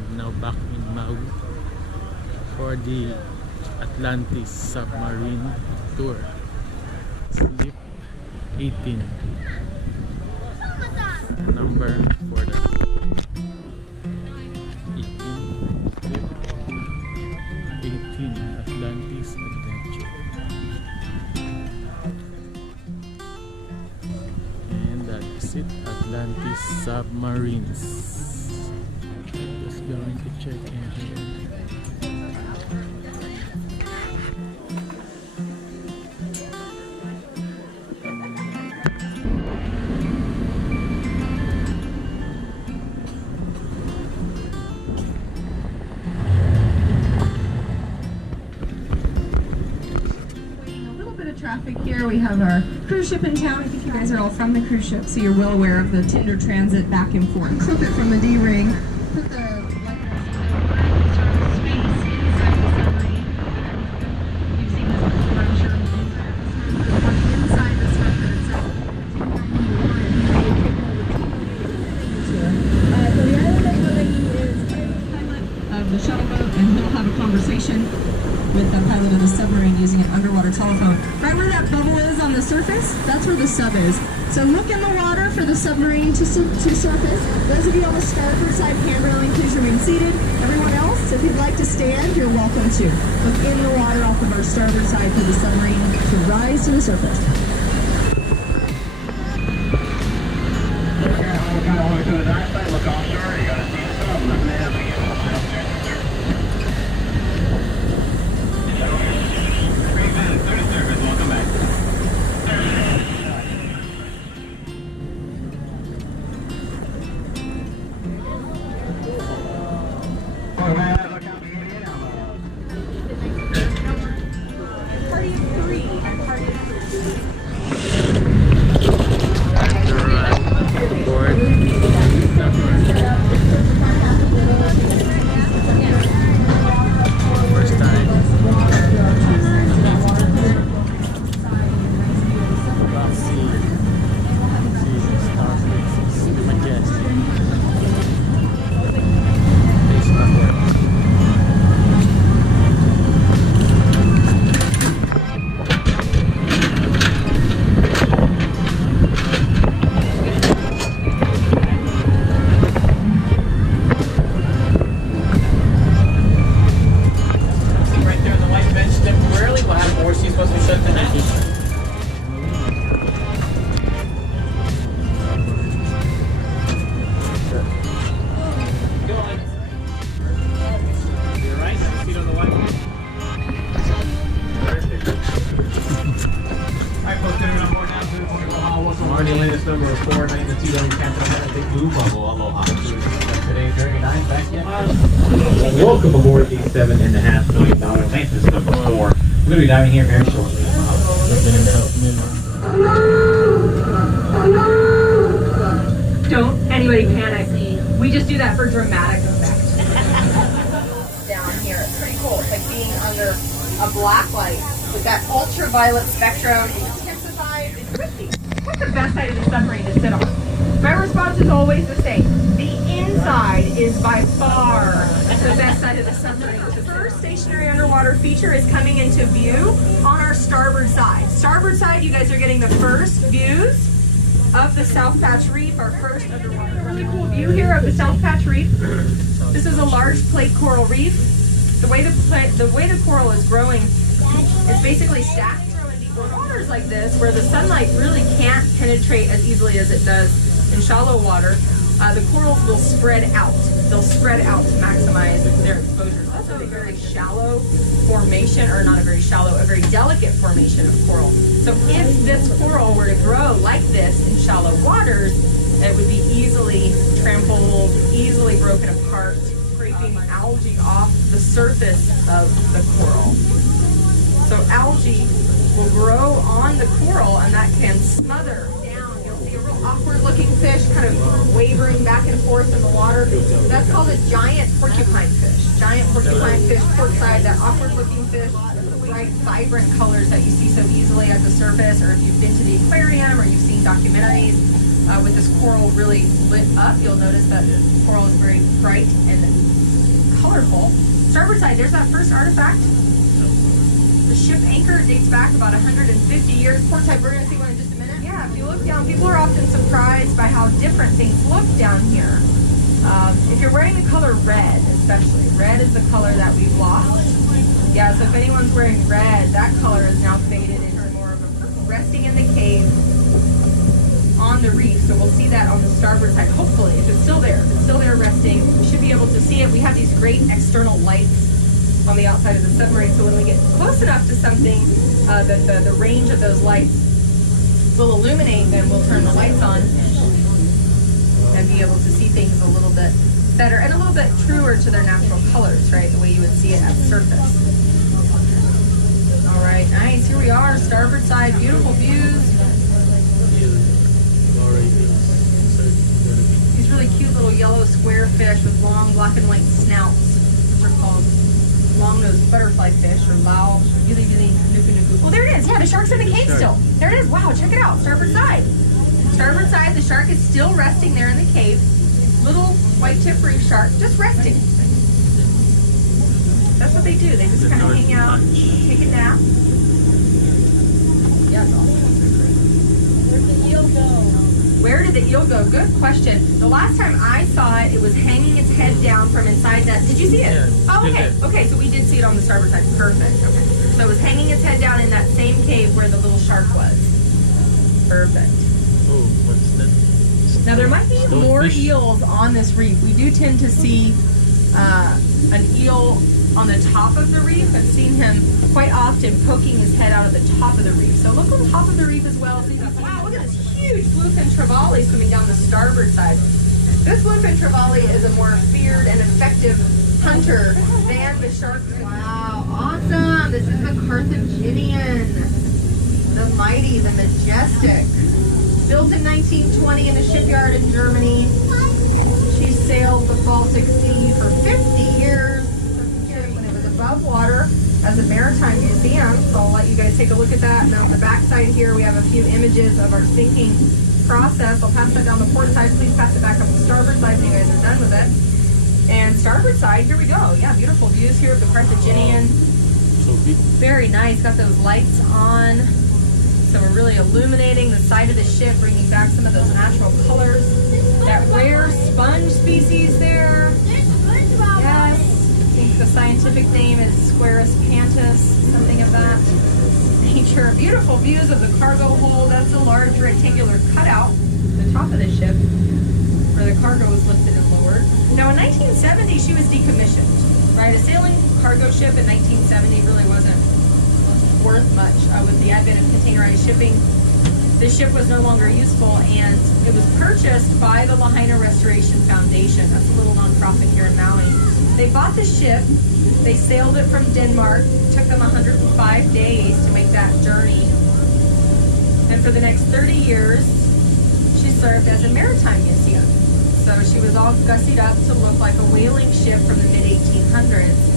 I'm now back in Maui for the Atlantis Submarine Tour. Sleep 18. Number for the 18 Atlantis Adventure. And that is it, Atlantis Submarines. Just going to check in here. Traffic here. We have our cruise ship in town. I think you guys are all from the cruise ship, so you're well aware of the tender transit back and forth. Clip it from the D-ring. Put the space inside the submarine. You've seen this before, I'm sure. Inside the submarine itself. So the island that we're making is pilot of the shuttle boat, and he'll have a conversation with the pilot of the submarine using an underwater telephone. Right where that bubble is on the surface, that's where the sub is. So look in the water for the submarine to surface. Those of you on the starboard side hand railing, please remain seated. Everyone else, if you'd like to stand, you're welcome to. Look in the water off of our starboard side for the submarine to rise to the surface. Look offshore, you gotta see the sub. Latest number of 492 Captain had a big blue bubble. Aloha. Today, very nice. Back yet. Welcome aboard the $7.5 million Atlantis number 4. We're going to be diving here very shortly. Don't anybody panic. We just do that for dramatic effect. Down here, it's pretty cool. It's like being under a black light with that ultraviolet spectrum intensified. It's tricky. What's the best side of the submarine to sit on? My response is always the same. The inside is by far the best side of the submarine. The first stationary underwater feature is coming into view on our starboard side. Starboard side, you guys are getting the first views of the South Patch Reef, our first underwater. Really cool view here of the South Patch Reef. This is a large plate coral reef. The way the coral is growing, it's basically stacked. Waters like this, where the sunlight really can't penetrate as easily as it does in shallow water, the corals will spread out. They'll spread out to maximize their exposure. It's also a very shallow formation, or not a very shallow, a very delicate formation of coral. So if this coral were to grow like this in shallow waters, it would be easily trampled, easily broken apart, scraping algae off the surface of the coral. So algae will grow on the coral, and that can smother down. You'll see a real awkward looking fish kind of wavering back and forth in the water. That's called a giant porcupine fish. Giant porcupine fish, portside, that awkward looking fish, bright, vibrant colors that you see so easily at the surface, or if you've been to the aquarium or you've seen documentaries with this coral really lit up, you'll notice that the coral is very bright and colorful. Starboard side, there's that first artifact. The ship anchor dates back about 150 years. Port side, we're going to see one in just a minute. Yeah, if you look down, people are often surprised by how different things look down here. If you're wearing the color red, especially, red is the color that we've lost. Yeah, so if anyone's wearing red, that color is now faded into more of a purple. Resting in the cave on the reef, so we'll see that on the starboard side, hopefully. If it's still there resting, we should be able to see it. We have these great external lights on the outside of the submarine, so when we get close enough to something, the range of those lights will illuminate, then we'll turn the lights on and be able to see things a little bit better and a little bit truer to their natural colors, right? The way you would see it at surface. All right, nice. Here we are, starboard side, beautiful views. These really cute little yellow square fish with long black and white snouts, which are called long-nosed butterfly fish, or lao, really, really nuku nuku. Oh, there it is. Yeah, the shark's in the cave still. There it is. Wow, check it out. Starboard side. Starboard side, the shark is still resting there in the cave. Little white tip reef shark, just resting. That's what they do. They just kind of hang out, take a nap. Yeah, it's awesome. Where'd the eel go? Where did the eel go? Good question. The last time I saw it, it was hanging its head down from inside that. Did you see it? Yeah, oh, okay. Okay, so we did see it on the starboard side. Perfect. Okay. So it was hanging its head down in that same cave where the little shark was. Perfect. Oh, what's that? Now there might be more Stonefish. eels on this reef. We do tend to see an eel on the top of the reef. I've seen him quite often poking his head out of the top of the reef. So look on top of the reef as well. See, wow, look at this huge bluefin trevally swimming down the starboard side. This bluefin trevally is a more feared and effective hunter than the shark. Wow, awesome. This is the Carthaginian, the mighty, the majestic. Built in 1920 in a shipyard in Germany. She sailed the Baltic Sea for 50 years when it was above water as a maritime museum. So I'll let you guys take a look at that. And then on the back side here, we have a few images of our sinking process. I'll pass that down the port side. Please pass it back up the starboard side when you guys are done with it. And starboard side, here we go. Yeah, beautiful views here of the Carthaginian. So big. Very nice. Got those lights on. So we're really illuminating the side of the ship, bringing back some of those natural colors. That rare sponge species there. Yes. I think the scientific name is Squaris pantus, something of that nature. Beautiful views of the cargo hold. That's a large rectangular cutout at the top of the ship where the cargo was lifted and lowered. Now in 1970, she was decommissioned, right? A sailing cargo ship in 1970 really wasn't worth much. With the advent of containerized shipping, the ship was no longer useful, and it was purchased by the Lahaina Restoration Foundation. That's a little nonprofit here in Maui. They bought the ship, they sailed it from Denmark, it took them 105 days to make that journey, and for the next 30 years she served as a maritime museum. So she was all gussied up to look like a whaling ship from the mid-1800s.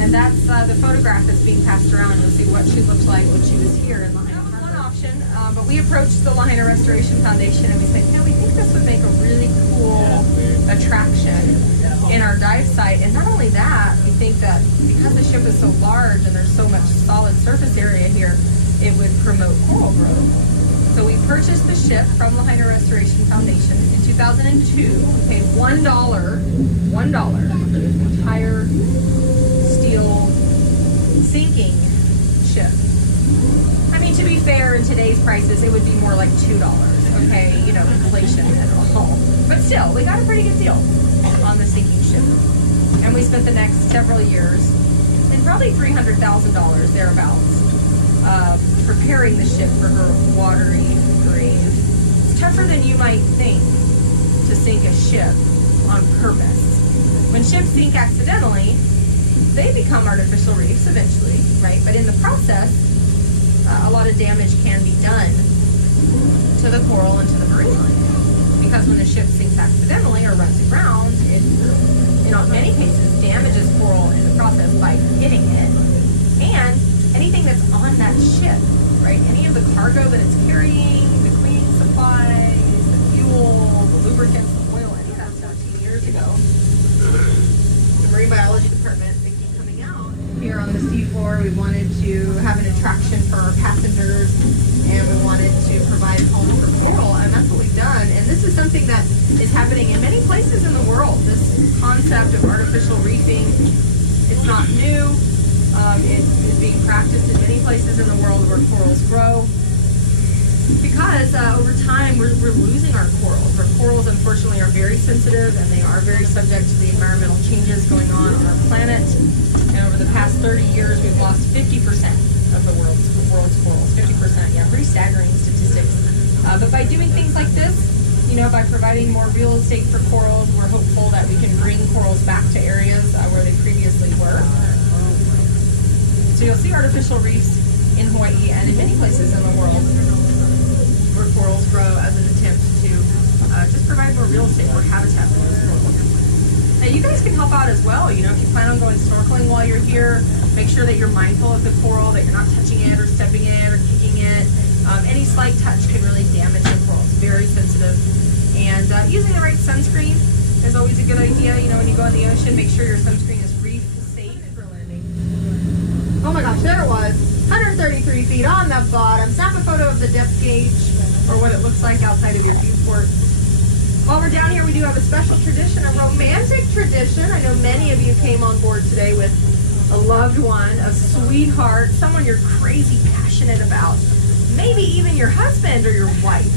And that's the photograph that's being passed around. You'll see what she looked like when she was here in Lahaina. That was one option, but we approached the Lahaina Restoration Foundation and we said, yeah, we think this would make a really cool attraction in our dive site. And not only that, we think that because the ship is so large and there's so much solid surface area here, it would promote coral growth. So we purchased the ship from Lahaina Restoration Foundation in 2002. We paid $1 for this entire steel sinking ship. I mean, to be fair, in today's prices, it would be more like $2, okay? You know, inflation and all. But still, we got a pretty good deal on the sinking ship. And we spent the next several years, and probably $300,000 thereabouts, preparing the ship for her watery grave. It's tougher than you might think to sink a ship on purpose. When ships sink accidentally, they become artificial reefs eventually, right? But in the process, a lot of damage can be done to the coral and to the marine life. Because when the ship sinks accidentally or runs aground, it, in many cases, damages coral in the process by hitting it. And anything that's on that ship, right? Any of the cargo that it's carrying, the cleaning supplies, the fuel, the lubricants, the oil, any of that stuff 10 years ago. The marine biology department, they keep coming out. Here on the seafloor, we wanted to have an attraction for our passengers, and we wanted to provide home for coral, and that's what we've done. And this is something that is happening in many places in the world. This concept of artificial reefing, it's not new. It is being practiced in many places in the world where corals grow. Because over time we're losing our corals. Our corals unfortunately are very sensitive, and they are very subject to the environmental changes going on our planet. And over the past 30 years we've lost 50% of the world's corals. 50%, yeah, pretty staggering statistics. But by doing things like this, you know, by providing more real estate for corals, we're hopeful that we can bring corals back to areas where they previously were. So you'll see artificial reefs in Hawaii and in many places in the world where corals grow as an attempt to just provide more real estate, more habitat for those corals. Now you guys can help out as well. You know, if you plan on going snorkeling while you're here, make sure that you're mindful of the coral, that you're not touching it or stepping in or kicking it. Any slight touch can really damage the coral. It's very sensitive. And using the right sunscreen is always a good idea. You know, when you go in the ocean, make sure your sunscreen is reef safe for landing. Oh my gosh, there it was. 133 feet on the bottom. Snap a photo of the depth gauge or what it looks like outside of your viewport. While we're down here, we do have a special tradition, a romantic tradition. I know many of you came on board today with a loved one, a sweetheart, someone you're crazy passionate about. Maybe even your husband or your wife.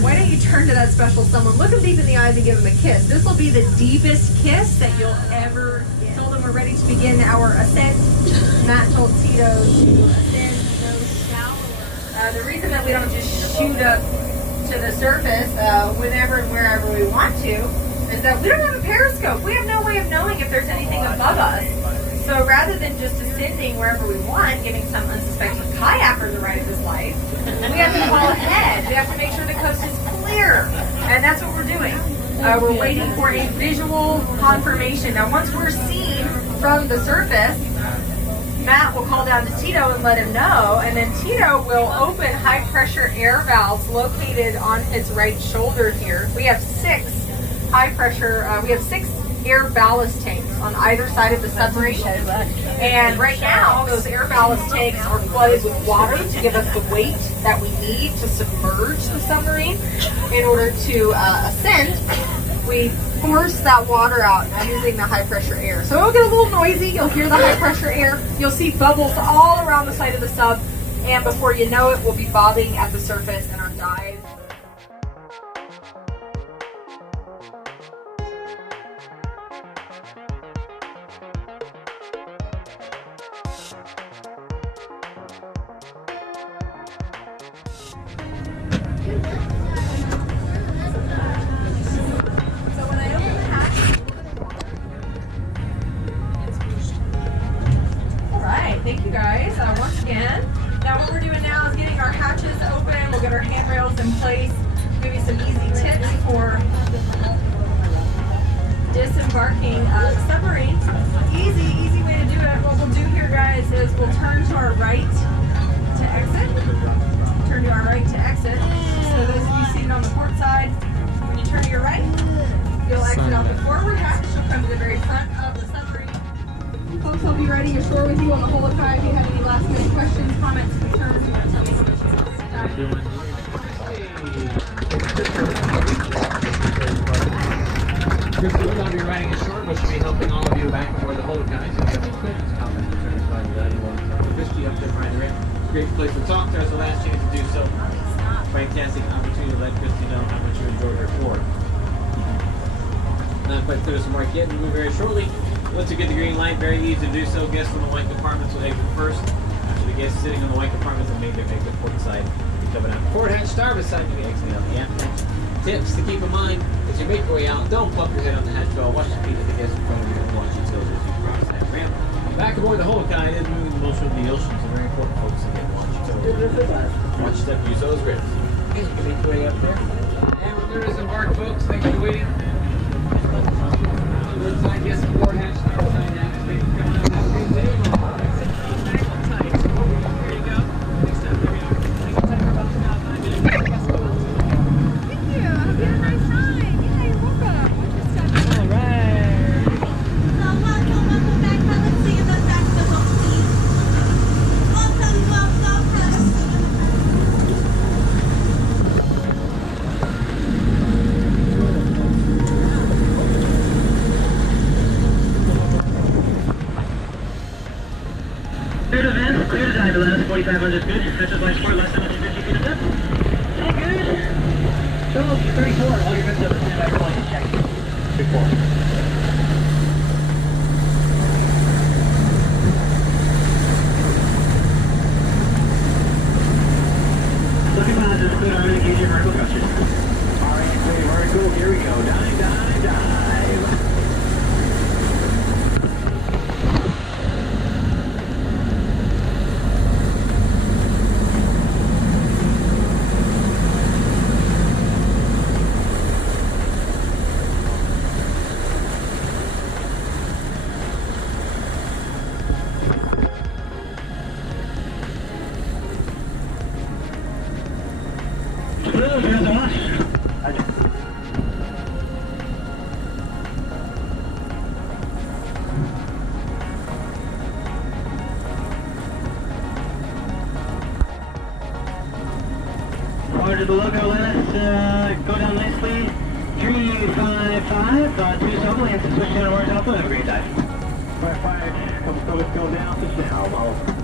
Why don't you turn to that special someone, look them deep in the eyes and give them a kiss. This will be the deepest kiss that you'll ever get. Told them we're ready to begin our ascent. Matt told Tito to ascend no shallower. The reason that we don't just shoot up to the surface whenever and wherever we want to is that we don't have a periscope. We have no way of knowing if there's anything above us. So rather than just ascending wherever we want, giving some unsuspecting kayaker the ride of his life, we have to call ahead. We have to make sure the coast is clear. And that's what we're doing. We're waiting for a visual confirmation. Now once we're seen from the surface, Matt will call down to Tito and let him know, and then Tito will open high pressure air valves located on his right shoulder here. We have six air ballast tanks on either side of the submarine. And right now, those air ballast tanks are flooded with water to give us the weight that we need to submerge the submarine in order to ascend. We force that water out using the high pressure air. So it'll get a little noisy. You'll hear the high pressure air. You'll see bubbles all around the side of the sub. And before you know it, we'll be bobbing at the surface in our dive. Thank you guys once again. Now what we're doing now is getting our hatches open. We'll get our handrails in place. Give you some easy tips for disembarking the submarine. Easy way to do it. What we'll do here, guys, is we'll turn to our right to exit. Turn to our right to exit. So those of you seated on the port side, when you turn to your right, you'll exit out the forward hatch. You'll come to the very front of the submarine. Folks, I'll be riding ashore with you on the Holokai. If you have any last minute questions, comments, concerns, you want to tell me how much you want. Christy will now be riding ashore, which will be helping all of you back aboard the Holokai. So if you have any questions, comments, concerns about that, you want to talk to Christy up there behind the ramp. Great place to talk to us. The last chance to do so. Fantastic opportunity to let Christy know how much you enjoyed her tour. Not quite clear some mark yet. We'll move very shortly. Once you get the green light, very easy to do so. Guests on the white compartments will exit first. After the guests sitting on the white compartments have made their exit port side. You're coming out the forward hatch, starboard side, you can exit out the aft hatch. Tips to keep in mind as you make your way out, don't plump your head on the hatch bell. Watch the feet of the guests in front of you and watch your toes as you cross that ramp. Back aboard the Holokai, it is moving the motion of the ocean, so very important, folks. Again, watch your toes. Watch your step, use those grips. Okay, you can make your way up there. And when there is embark, folks, thank you for waiting. Side guests forward hatch, starboard side hatch. Thank you for coming up that green table. 5 Atlantis, 4,500 is good. Fastest line sport, last time 150 feet of depth. All good. So, 34. All your good stuff is standby for light check. 34. Looking positive, clear on engaging vertical thrusters. Alright, clear vertical, here we go. Dive, dive, dive. Forward to the logo, let us go down nicely. 355, 2 double and switch down towards alpha and green dive. 5, couple go down, switch down, alpha.